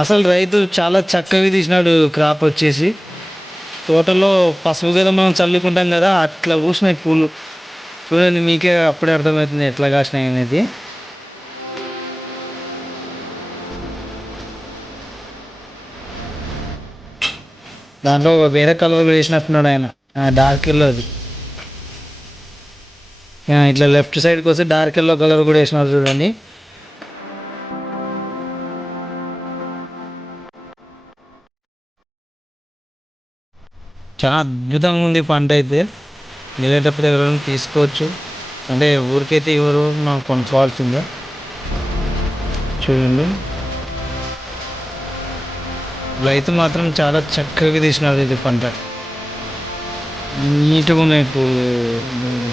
అసలు రైతు చాలా చక్కగా తీసినాడు క్రాప్ వచ్చేసి. తోటలో పసుపు కదా మనం చల్లుకుంటాం కదా, అట్లా పూసినాయి పూలు. చూడండి, మీకే అప్పుడే అర్థమవుతుంది ఎట్లా కాసినాయి అనేది. దాంట్లో వేరే కలర్ వేసినట్టున్నాడు ఆయన, డార్క్ ఎల్లో అది. ఇట్లా లెఫ్ట్ సైడ్కి వస్తే డార్క్ ఎల్లో కలర్ కూడా వేసినారు చూడండి. చాలా అద్భుతంగా ఉంది పంట అయితే. వెళ్ళేటప్పుడు ఎవరైనా తీసుకోవచ్చు, అంటే ఊరికైతే ఎవరు మనం కొనుక్కోవాల్సిందే. చూడండి, రైతు మాత్రం చాలా చక్కగా తీసినాడు ఇది పంట. నీట్గా ఉన్నాయి పువ్వులు.